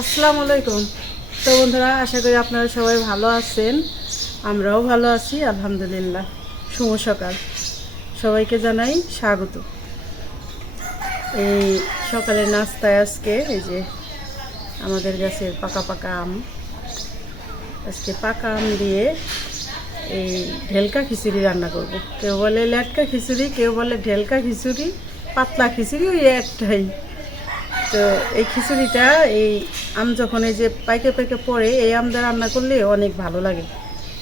আসসালামু আলাইকুম। তো বন্ধুরা, আশা করি আপনারা সবাই ভালো আছেন। আমরাও ভালো আছি, আলহামদুলিল্লাহ। শুভ সকাল। সবাইকে জানাই স্বাগত। এই সকালের নাস্তায় আজকে এই যে আমাদের গাছের পাকা পাকা আম। আজকে পাকা আম দিয়ে এই ঢেলকা খিচুড়ি রান্না করব। কেউ বলে ল্যাটকা খিচুড়ি, কেউ বলে ঢেলকা খিচুড়ি, পাতলা খিচুড়ি, ওই একটাই। তো এই খিচুড়িটা, এই আম যখন এই যে পাইকে পাইকে পড়ে, এই আমটা রান্না করলে অনেক ভালো লাগে।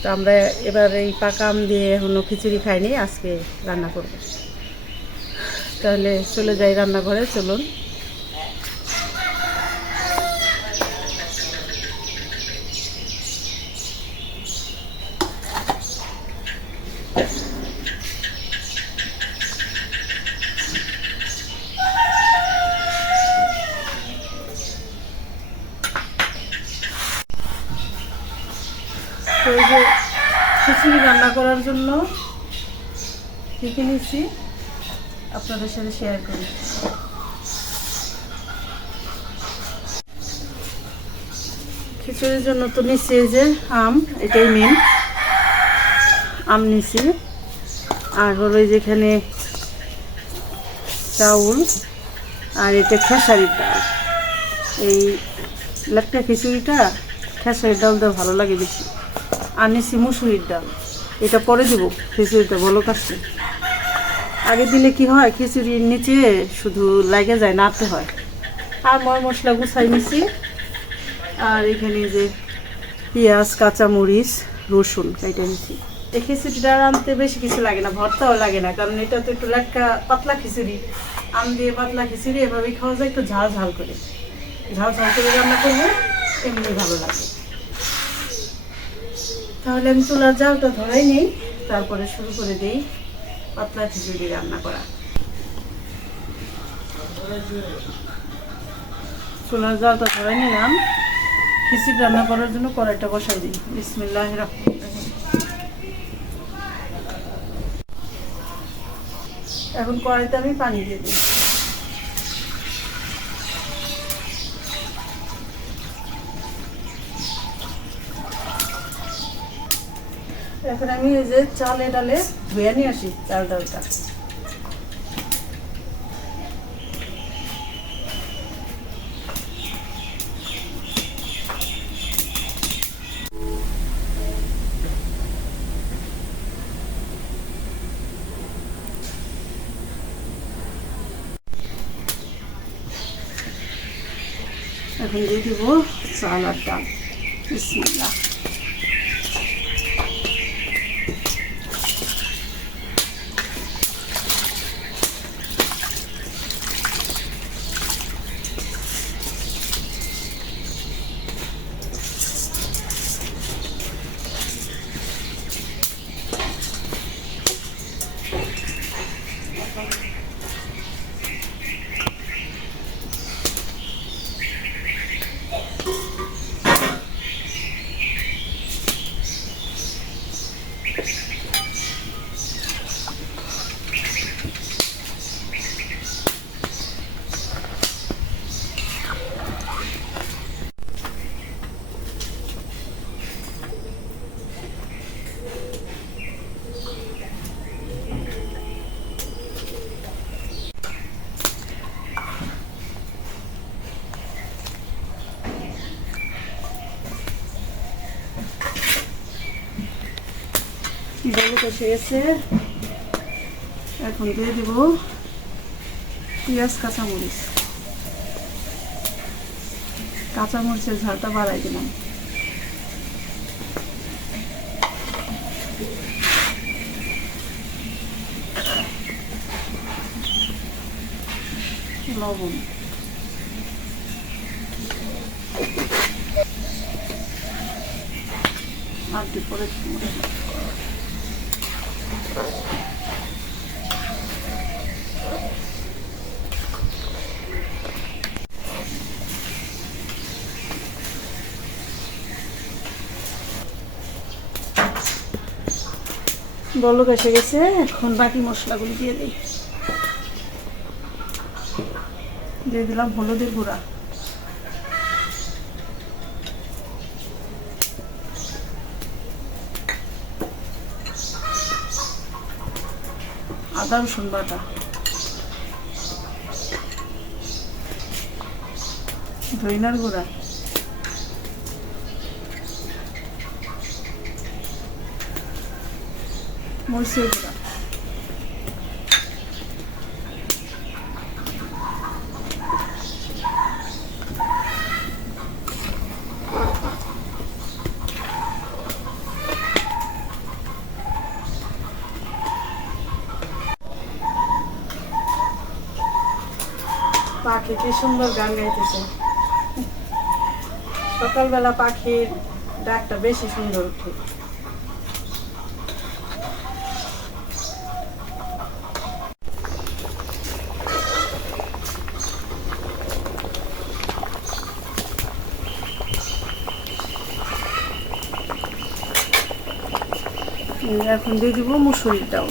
তো আমরা এবার এই পাকা আম দিয়ে এখনও খিচুড়ি খাইনি, আজকে রান্না করব। তাহলে চলে যাই রান্নাঘরে, চলুন। তো এই যে খিচুড়ি রান্না করার জন্য কী কী নিচ্ছি আপনাদের সাথে শেয়ার করি। খিচুড়ির জন্য তো নিচ্ছি যে আম, এটাই মেন আম নিছি আর হলো যেখানে চাউল আর এটা খেসারির ডাল। এই লাটকা খিচুড়িটা খেসারির ডাল দেওয়া ভালো লাগে বেশি। আর নিচ্ছি মুসুরির ডাল এটা পরে দিব খিচুড়িটা বলো কাছে আগে দিলে কি হয়, খিচুড়ির নিচে শুধু লাগে যায়, নাড়তে হয়। আর ময় মশলা গুছাই নিছি। আর এখানে যে পেঁয়াজ, কাঁচামরিচ, রসুন এটা নিছি। এই খিচুড়িটা আনতে বেশি কিছু লাগে না, ভর্তাও লাগে না, কারণ এটা তো একটু লাটকা, পাতলা খিচুড়ি। আম দিয়ে পাতলা খিচুড়ি, এভাবেই খাওয়া যায়, একটু ঝাল ঝাল করে। ঝাল ঝাল করে রান্না করলে এমনি ভালো লাগে। তাহলে আমি চুলার জালটা ধরাই নেই, তারপরে শুরু করে দিই পাতলা খিচুড়ি রান্না করা। চুলার জালটা ধরাই নিলাম। খিচুড়ি রান্না করার জন্য কড়াইটা বসাই দিই। বিসমিল্লাহ এখন কড়াইতে আমি পানি দিয়ে দিই। এখন আমি এই যে চালে ডালে ধুয়ে নিয়ে আসি চাল ডালটা এখন দিয়ে দিব চাল আর ডাল। বিসমিল্লাহ। ডালে কষে গেছে? এখন দিয়ে দিব পেঁয়াজ, কাঁচামরিচ। কাঁচামরিচের ঝালটা বাড়াই দিলাম। লবণ। আর কি বলক এসে গেছে? এখন বাকি মশলাগুলি দিয়ে দিই। দিয়ে দিলাম হলুদের গুঁড়া। আদা রসুন বাটা। দইনার গুঁড়া। মরিচের গুঁড়া পাখি কি সুন্দর গান গাইতেছে। সকালবেলা পাখির ডাকটা বেশি সুন্দর উঠে এই এখন দিয়ে দিব মুসুরির ডাল।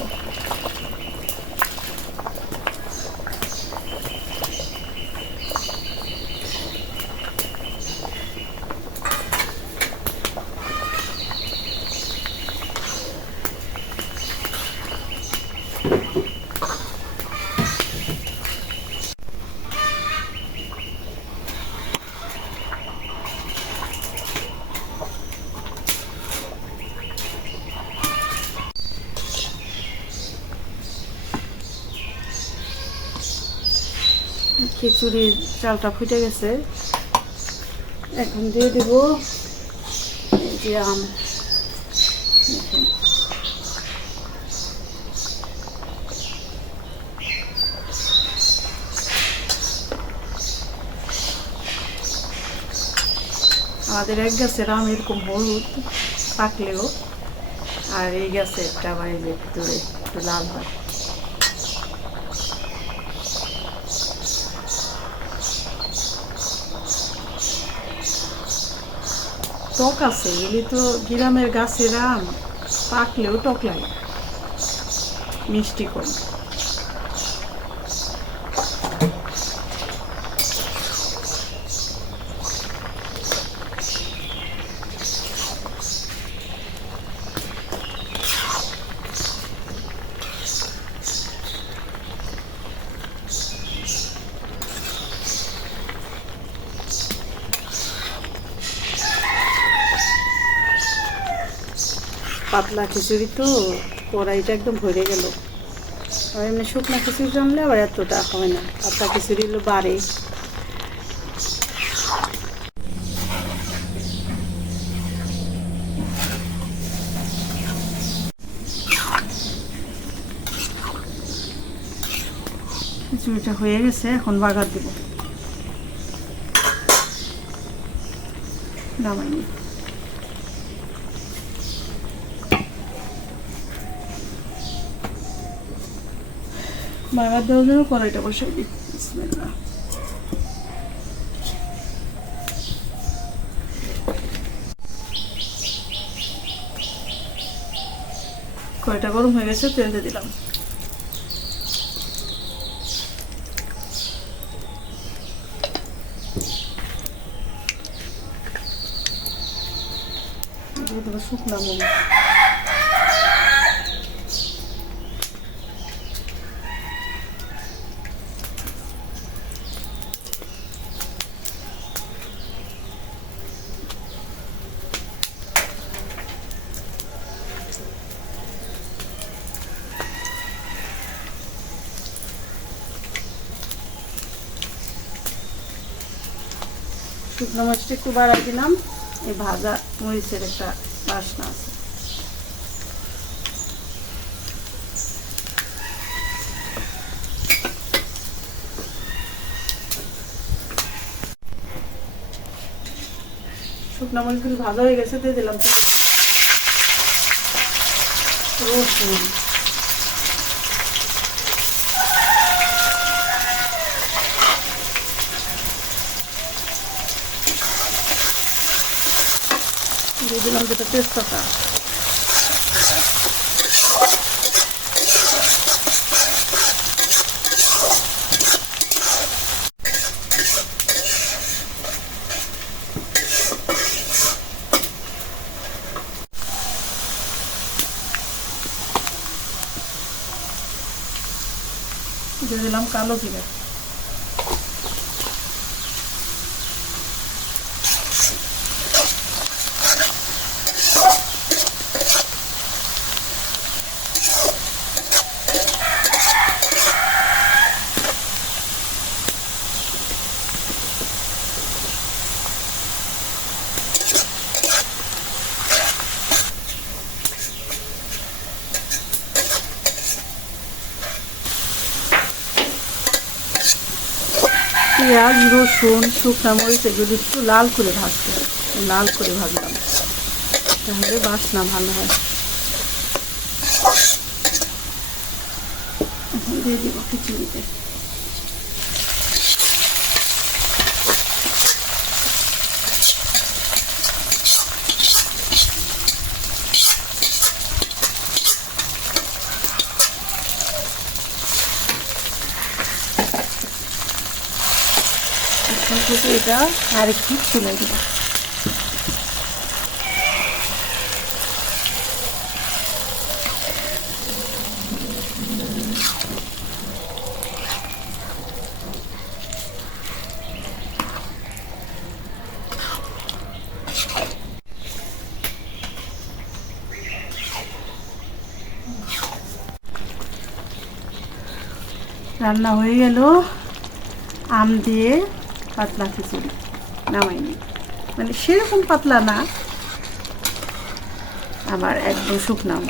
খিচুড়ির চালটা ফুটে গেছে এখন দিয়ে দেব যে আম। আমাদের এক গাছের আম এরকম হলুদ পাকলেও, আর এই গাছেরটা এই যে ভিতরে একটু লাল হয় টক আছে এগুলি তো গ্রামের গাছের আম পাকলেও টক লাগে মিষ্টি কম পাতলা খিচুড়ি তো, কড়াইটা একদম ভরে গেল। আর এমনি শুকনো খিচুড়ি জানলে আবার এতটা হয় না, পাতলা খিচুড়ি হলো বাড়ে। খিচুড়িটা হয়ে গেছে, এখন বাগার দেব। নামাইনি বাগার দেওয়ার জন্য কড়াইটা বসে দিই। কড়াইটা গরম হয়ে গেছে, তেল দিয়ে দিলাম। শুকনো মরিচ। মরিচটা একটু বাড়াই দিলাম। এই ভাজা মরিচের একটা বাসনা আছে। শুকনো মরিচগুলো ভাজা হয়ে গেছে, দিয়ে দিলাম। রসুন দিয়ে দিলাম যেটা তেজপাতা দিয়ে দিলাম কালো জিরা। পেঁয়াজ রসুন শুকনো মরিচ, এগুলো একটু লাল করে ভাজতে হয় লাল করে ভাজলাম। তাহলে বাসনা ভালো হয়। দিয়ে দিব খিচুড়িতে এখন থেকে এটা আর একটু তুলে দেবো রান্না হয়ে গেল। আম দিয়ে পাতলা খিচুড়ি নামাইনি। মানে সেরকম পাতলা না আমার একদম শুকনাও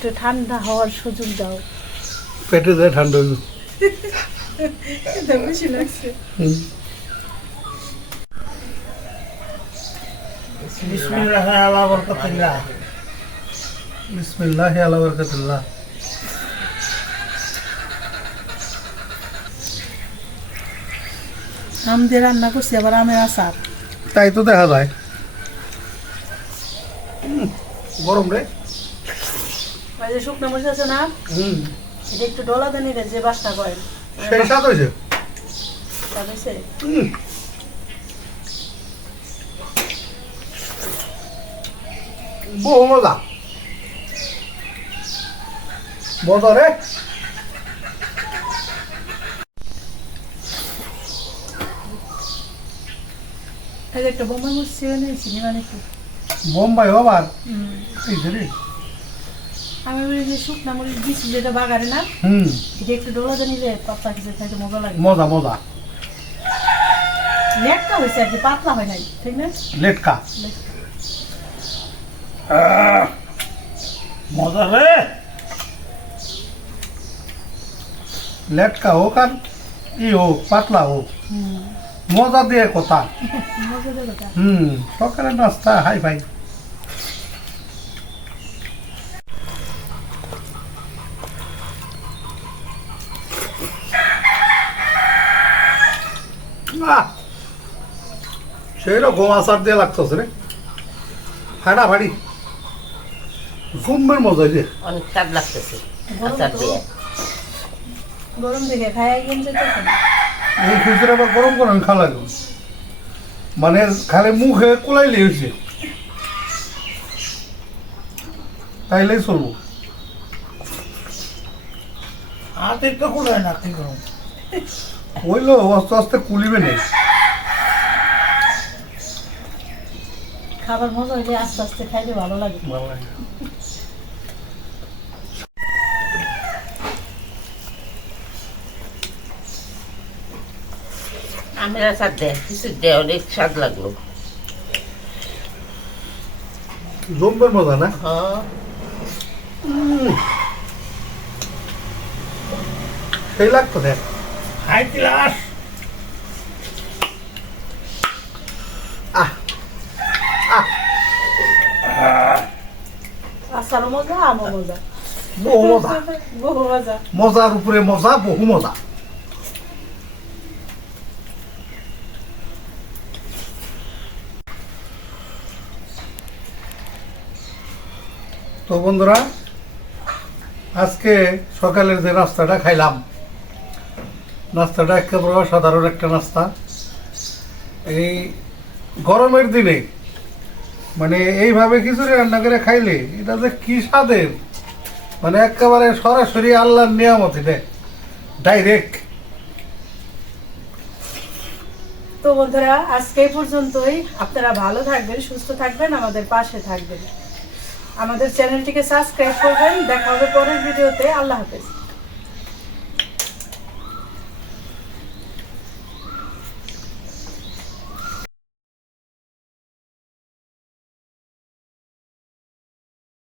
একটু ঠান্ডা হওয়ার সুযোগ দাও। পেটে যায় ঠান্ডা হইল বেশি লাগছে। বিসমিল্লাহ আলা বরকাতুল্লাহ বিসমিল্লাহ আলা বরকাতুল্লাহ আম দিয়ে রান্না করছি আবার আমের আচার। তাই তো দেখা যায়। হুম, গরম রে। যে শুকনো মরিচ আছে না হুম। এটা একটু ডলা দেন যে বাসটা করেন সেই স্বাদ হয়েছে? তাহলে হুম। বহু মজা। রে একটা বোম্বাই মরিচ নিয়েছি নিবেন একটু। বোম্বাই আবার এই। আমি ওই যে শুকনো মরিচ দিচ্ছি যেটা বাগারে না হুম। এটা একটু ডলা দেন নিলে পাতলা কিছু খাইতে মজা লাগে। মজা মজা। লেটটা হয়েছে আর কি পাতলা হয় নাই ঠিক না? লেটকা। লেটকা। মজা রে। লেটকা হোক আর ই হোক পাতলা হোক। মজা দিয়ে কথা। হুম সকালে নাস্তা হাই ফাই সেই রকম আচার দিয়ে লাগতেছে রে। ফাড়ি জুমের মজা যে। অনেক স্বাদ লাগতেছে গরম আচার তো। দিয়ে। গরম দেখে খাই গেম এই খিচুড়ি আবার গরম গরম খাওয়া লাগবে মানে খালি মুখে কোলাইলে হয়েছে তাইলেই চলবো। হাতে তো কোনো না ঠিক করুন হইল আস্তে আস্তে কুলিবে নেই খাবার মজা হলে আস্তে আস্তে খাইতে ভালো লাগে। ভালো লাগে। আমের আচার দেয় কিছু দেয় অনেক স্বাদ লাগল। জম্বের মজা না? হ্যাঁ সেই লাগতো দেখ। High class. মজা আমার মজা। মজার উপরে মজা বহু মজা। তো বন্ধুরা আজকে সকালের যে নাস্তাটা খাইলাম নাস্তাটা একেবারে সাধারণ একটা নাস্তা। এই গরমের দিনে মানে এইভাবে খিচুড়ি রান্না করে খাইলে এটা যে কি স্বাদের? মানে একেবারে সরাসরি আল্লাহর নিয়ামত এটা ডাইরেক্ট তো বন্ধুরা, আজকে পর্যন্তই। আপনারা ভালো থাকবেন, সুস্থ থাকবেন, আমাদের পাশে থাকবেন। আমাদের চ্যানেলটিকে সাবস্ক্রাইব করবেন। দেখা হবে পরের ভিডিওতে। আল্লাহ হাফেজ।